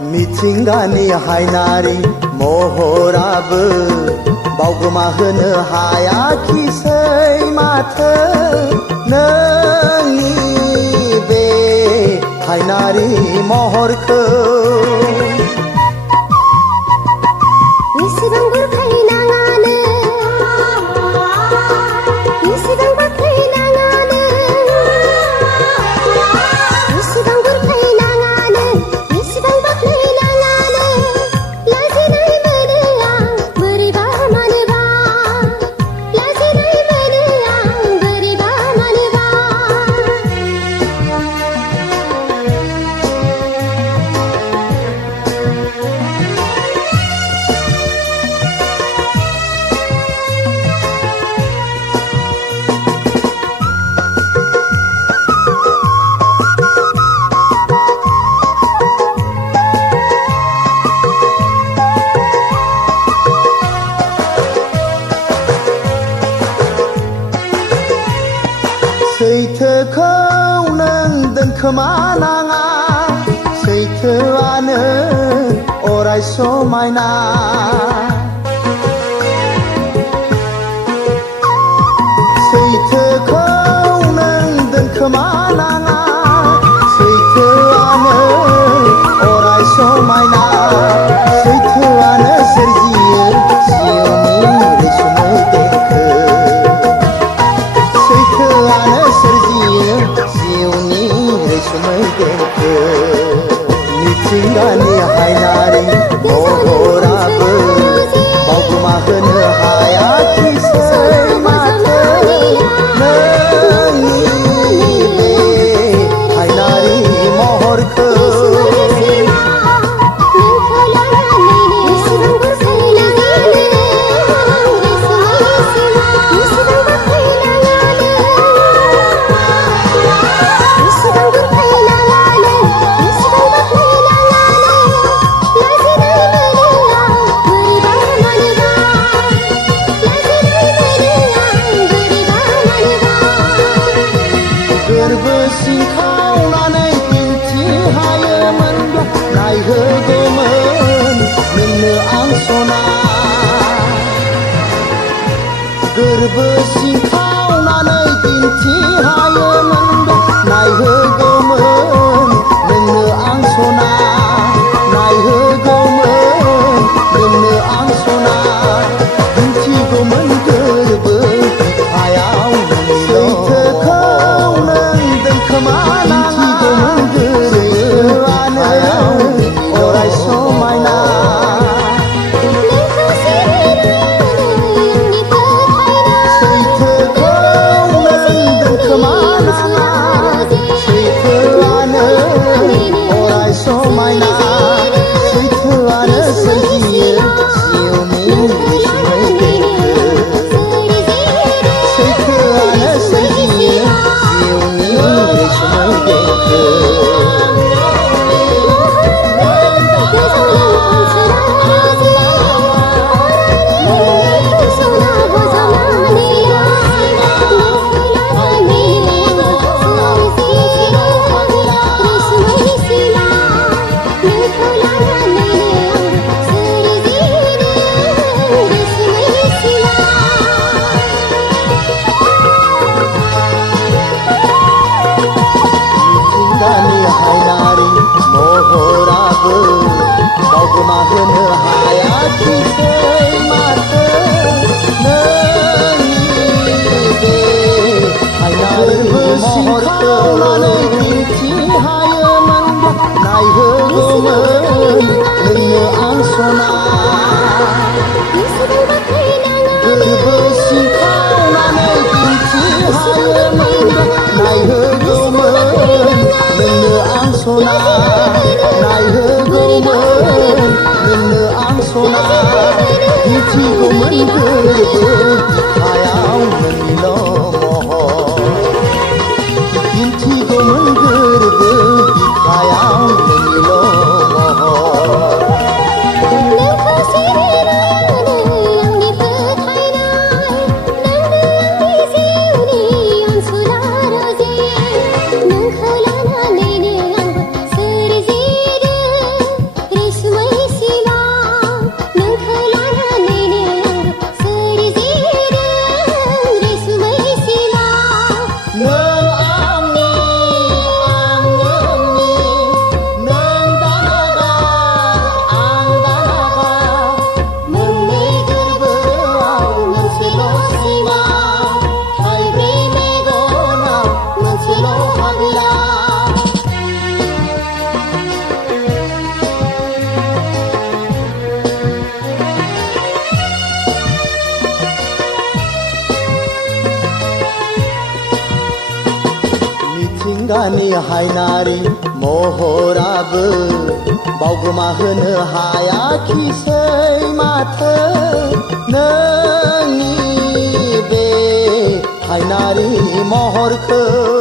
मिथिंगानि हायनारि महराबो बावगोमाहोनो हायाखिसै माथो नोंनि बे हायनारि महरखौ सैथोखौ नों दोनखोमानाङा सैथोआनो अराय समायना सैथोखौ नों दोनखोमानाङा सैथोआनो अराय समायना सैथोआनो सोरजियो जिउनि रैसुमै देंखो सैथोआनो सोरजियो जिउनि रैसुमै देंखो मिथिंगानि हायनारि महराबो बावगोमाहोनो हायाखिसै माथो नोंनि बे हायनारि महरखौ गोरबो सिंखावनानै दिन्थिहायोमोनब्ला नायहोगौमोन नोंनो आं सना गोरबो सिंखावनानै दिन्थिहायोमोनब्ला नायहोगौमोन नोंनो आं सना नायहोगौमोन नोंनो आं सना दिन्थिगौमोन गोरबो बिखायाव सैथोखौ खोमानाङा सैथोआनो अराय समायना सैथोखौ नों दोनखोमानाङा सैथोआनो अराय समायना सैथोआनो सोरजियो जिउनि रैसुमै देंखो सैथोआनो सोरजियो जिउनि रैसुमै देंखो हायनारि महराबो बावगोमाहोनो हायाखिसै माथो नोंनि बे हायनारि महरखौ दिन्थिहायोमोनब्ला नायहोगौमोन नोंनो आं सना गोरबो सिंखावनानै दिन्थिहायोमोनब्ला नायहोगौमोन नोंनो आं सना नायहोगौमोन नोंनो आं सना दिन्थिगौमोन गोरबो बिखायाव नोंनिल' महर दिन्थिगौमोन गोरबो बिखायाव नोंनिल' महर मिथिंगानि हायनारि महराबो बावगोमा होनो हायाखिसै माथो नोंनि बे हायनारि महरखौ